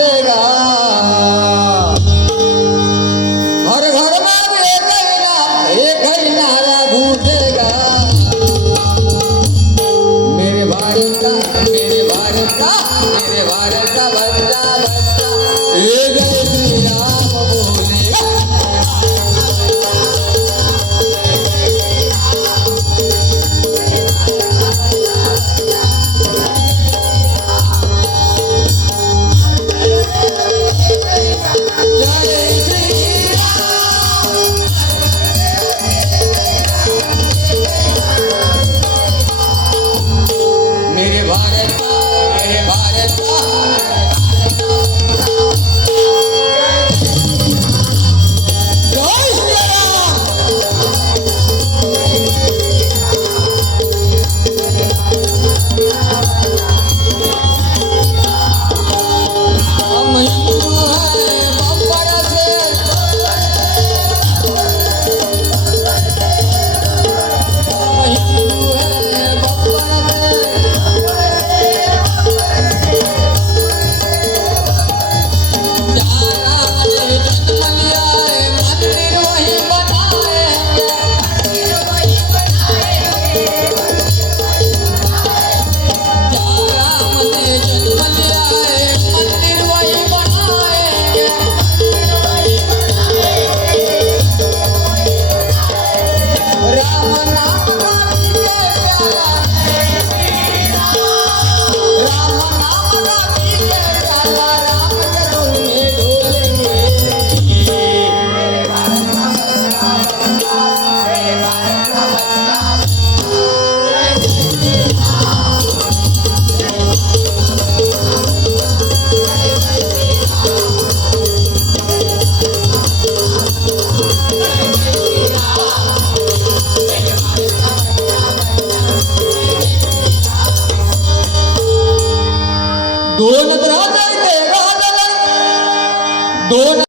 देगा हर घर में एक ही नारा गूंजेगा मेरे भारत का मेरे भारत का मेरे भारत का बच्चा बच्चा जय श्री राम बोलेगा। मेरे भारत का मेरे भारत का जय श्री राम। हम हिंदू हैं बब्बर से हम हिंदू हैं बब्बर से दोन